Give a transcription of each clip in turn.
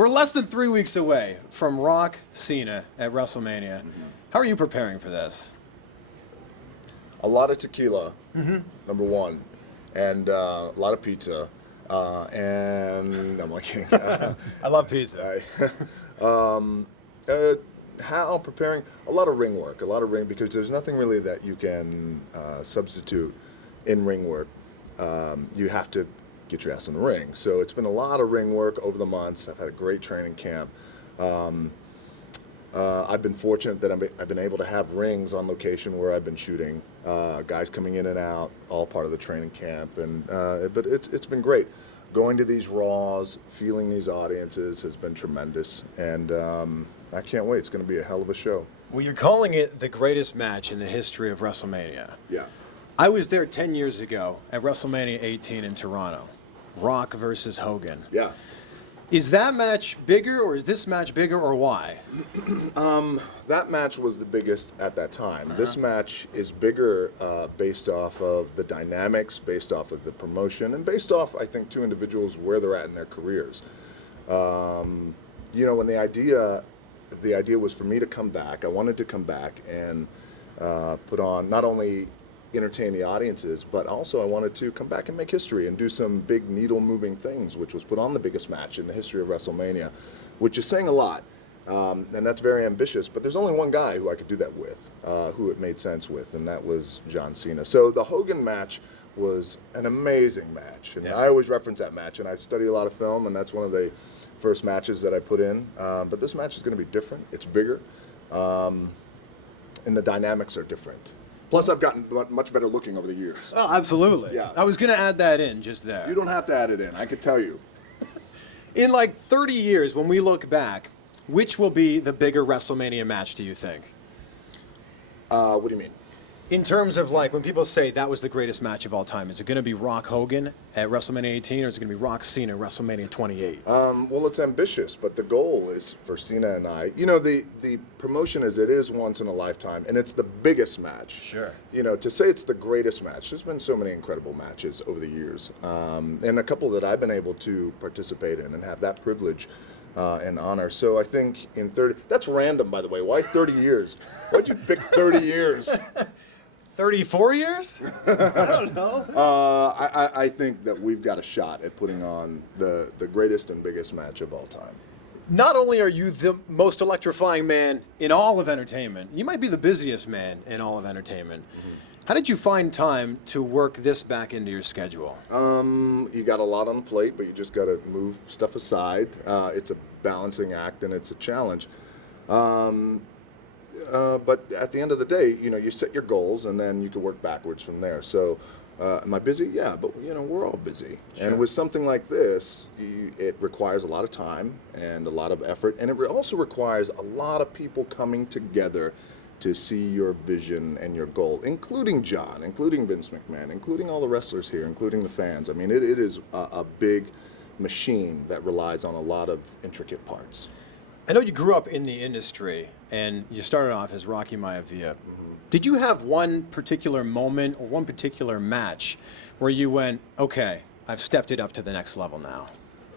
We're less than 3 weeks away from Rock Cena at WrestleMania. How are you preparing for this? A lot of tequila, number one, and a lot of pizza, and I'm like, I love pizza. how preparing? A lot of ring work, because there's nothing really that you can substitute in ring work. You have to get your ass in the ring. So it's been a lot of ring work over the months. I've had a great training camp. I've been fortunate that I've been able to have rings on location where I've been shooting, guys coming in and out, all part of the training camp. And but it's been great. Going to these Raws, feeling these audiences has been tremendous, and I can't wait. It's going to be a hell of a show. Well, you're calling it the greatest match in the history of WrestleMania. Yeah. I was there 10 years ago at WrestleMania 18 in Toronto. Rock versus Hogan. Yeah. Is that match bigger, or is this match bigger, or why? That match was the biggest at that time. This match is bigger based off of the dynamics, based off of the promotion, and based off, I think, two individuals where they're at in their careers. You know, when the idea was for me to come back, I wanted to come back and put on, not only entertain the audiences, but also I wanted to come back and make history and do some big needle-moving things, which was put on the biggest match in the history of WrestleMania, which is saying a lot, and that's very ambitious, but there's only one guy who I could do that with, who it made sense with, and that was John Cena. So the Hogan match was an amazing match, and I always reference that match, and I study a lot of film, and that's one of the first matches that I put in, but this match is going to be different. It's bigger, and the dynamics are different. Plus, I've gotten much better looking over the years. Oh, absolutely. Yeah. I was going to add that in just there. You don't have to add it in. I could tell you. In like 30 years, when we look back, which will be the bigger WrestleMania match, do you think? What do you mean? In terms of like when people say that was the greatest match of all time, is it going to be Rock Hogan at WrestleMania 18, or is it going to be Rock Cena at WrestleMania 28? Well, it's ambitious, but the goal is for Cena and I. You know, the promotion is it is once in a lifetime, and it's the biggest match. Sure. You know, to say it's the greatest match, there's been so many incredible matches over the years, and a couple that I've been able to participate in and have that privilege and honor. So I think in 30, that's random, by the way. Why 30 years? Why'd you pick 30 years? 34 years? I don't know. I think that we've got a shot at putting on the greatest and biggest match of all time. Not only are you the most electrifying man in all of entertainment, you might be the busiest man in all of entertainment. How did you find time to work this back into your schedule? You got a lot on the plate, but you just got to move stuff aside. It's a balancing act, and it's a challenge. But at the end of the day, you know, you set your goals, and then you can work backwards from there. So, am I busy? Yeah, but, you know, we're all busy. Sure. And with something like this, it requires a lot of time and a lot of effort, and it also requires a lot of people coming together to see your vision and your goal, including John, including Vince McMahon, including all the wrestlers here, including the fans. I mean, it is a big machine that relies on a lot of intricate parts. I know you grew up in the industry, and you started off as Rocky Maivia. Did you have one particular moment or one particular match where you went, okay, I've stepped it up to the next level now?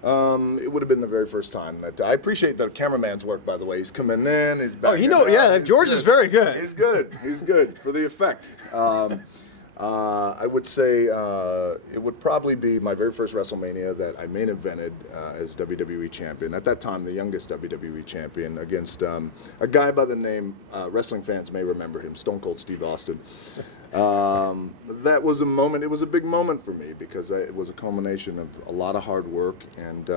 It would have been the very first time. That I appreciate the cameraman's work, by the way. He's coming in, he's back. Oh, you know, yeah, George is very good. He's good. He's good for the effect. I would say it would probably be my very first WrestleMania that I main evented as WWE champion. At that time, the youngest WWE champion against a guy by the name, wrestling fans may remember him, Stone Cold Steve Austin. That was a moment, it was a big moment for me because it was a culmination of a lot of hard work, and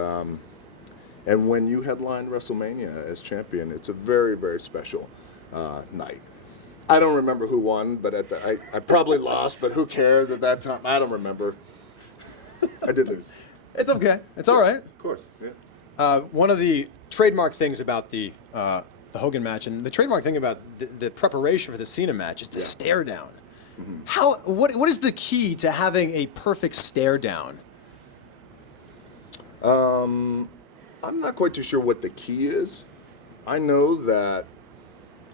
when you headline WrestleMania as champion, it's a very, very special night. I don't remember who won, but I probably lost, but who cares at that time? I don't remember. I did lose. It's okay. It's all right. Of course, yeah. One of the trademark things about the Hogan match, and the trademark thing about the preparation for the Cena match, is the stare down. What is the key to having a perfect stare down? I'm not quite too sure what the key is. I know that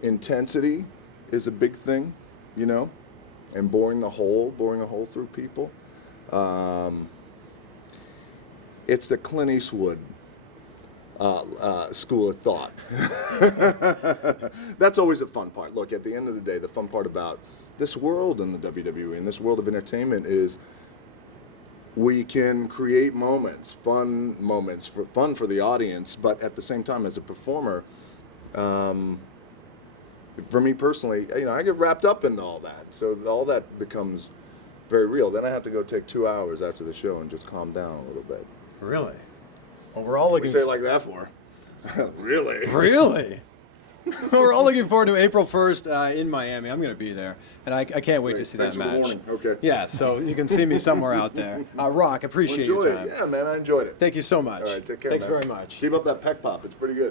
intensity is a big thing, you know, and boring a hole through people. It's the Clint Eastwood school of thought. That's always a fun part. Look, at the end of the day, the fun part about this world in the WWE and this world of entertainment is we can create moments, fun for the audience, but at the same time, as a performer, for me personally, I get wrapped up in all that. So all that becomes very real. Then I have to go take 2 hours after the show and just calm down a little bit. Really? Well, we're all What do looking. you say it like that for? Really? Really? We're all looking forward to April 1st in Miami. I'm going to be there, and I can't wait to see Thanks that for the match. warning. Okay. Yeah, so you can see me somewhere out there. Rock, appreciate Enjoy your time. it. Yeah, man, I enjoyed it. Thank you so much. All right, take care, Thanks man. very much. Keep up that peck pop. It's pretty good.